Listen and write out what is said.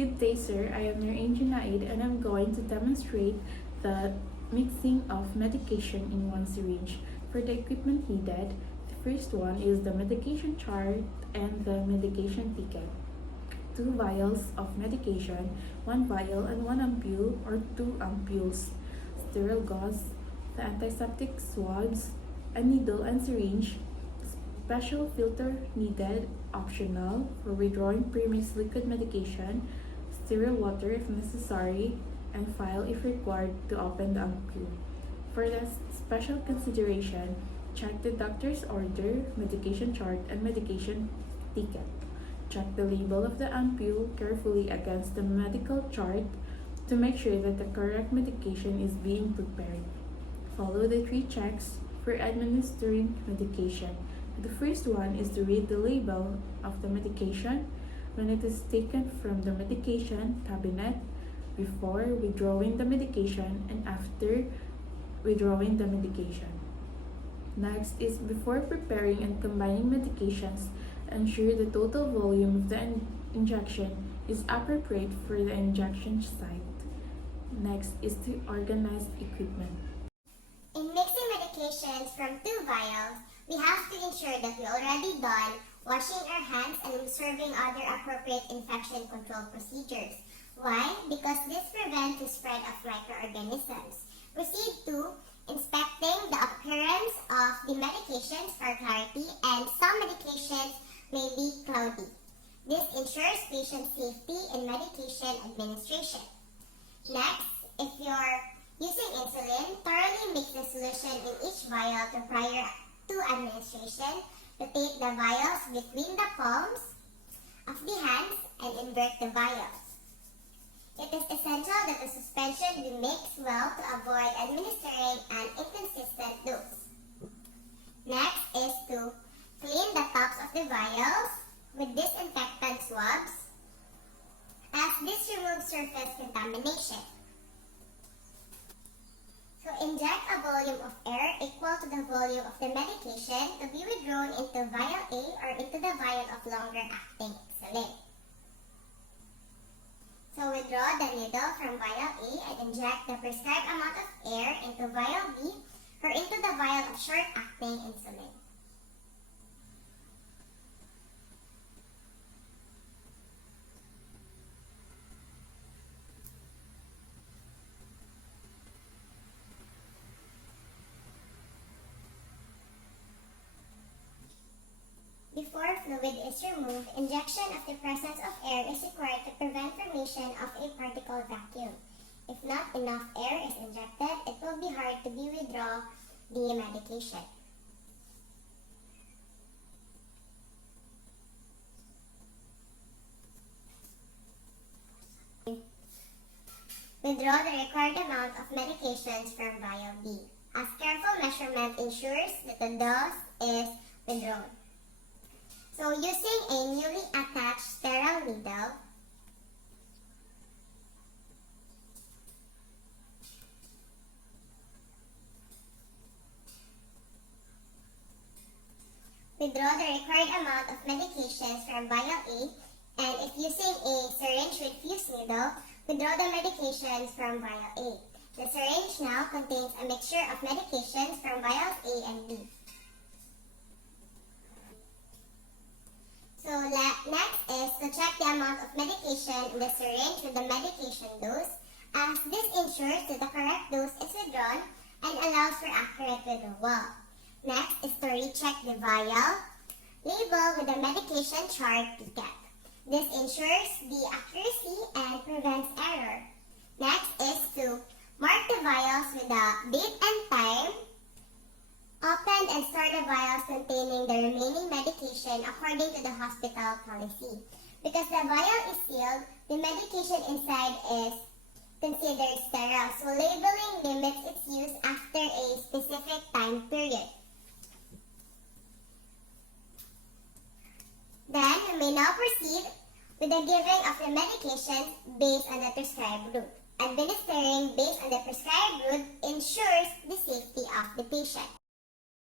Good day, sir. I am your NOR-AINE and I'm going to demonstrate the mixing of medication in one syringe. For the equipment needed, the first one is the medication chart and the medication ticket. 2 vials of medication, 1 vial and 1 ampule or 2 ampules, sterile gauze, the antiseptic swabs, a needle and syringe, special filter needed, optional, for withdrawing premixed liquid medication, sterile water if necessary, and file if required to open the ampule. For the special consideration, check the doctor's order, medication chart, and medication ticket. Check the label of the ampule carefully against the medical chart to make sure that the correct medication is being prepared. Follow the 3 checks for administering medication. The first one is to read the label of the medication when it is taken from the medication cabinet, before withdrawing the medication, and after withdrawing the medication. Next is before preparing and combining medications, ensure the total volume of the injection is appropriate for the injection site. Next is to organize equipment. In mixing medications from 2 vials, we have to ensure that we already done washing our hands and observing other appropriate infection control procedures. Why? Because this prevents the spread of microorganisms. Proceed to inspecting the appearance of the medications for clarity, and some medications may be cloudy. This ensures patient safety in medication administration. Next, if you're using insulin, thoroughly mix the solution in each vial prior to administration. Rotate the vials between the palms of the hands and invert the vials. It is essential that the suspension be mixed well to avoid administering an inconsistent dose. Next is to clean the tops of the vials with disinfectant swabs, as this removes surface contamination. So inject a volume of air equal to the volume of the medication to be withdrawn into vial A or into the vial of longer-acting insulin. So withdraw the needle from vial A and inject the prescribed amount of air into vial B or into the vial of short-acting insulin. Before fluid is removed, injection of the presence of air is required to prevent formation of a particle vacuum. If not enough air is injected, it will be hard to withdraw the medication. Withdraw the required amount of medications from vial B, as careful measurement ensures that the dose is withdrawn. So using a newly attached sterile needle, withdraw the required amount of medications from vial A, and if using a syringe with fused needle, withdraw the medications from vial A. The syringe now contains a mixture of medications from vials A and B. So next is to check the amount of medication in the syringe with the medication dose, as this ensures that the correct dose is withdrawn and allows for accurate withdrawal. Next is to recheck the vial label with the medication chart ticket. This ensures the accuracy and prevents error. Next is to mark the vials with the date and time, open and store the vials containing the remaining medication according to the hospital policy. Because the vial is sealed, the medication inside is considered sterile, so labeling limits its use after a specific time period. Then, we may now proceed with the giving of the medication based on the prescribed route. Administering based on the prescribed route ensures the safety of the patient.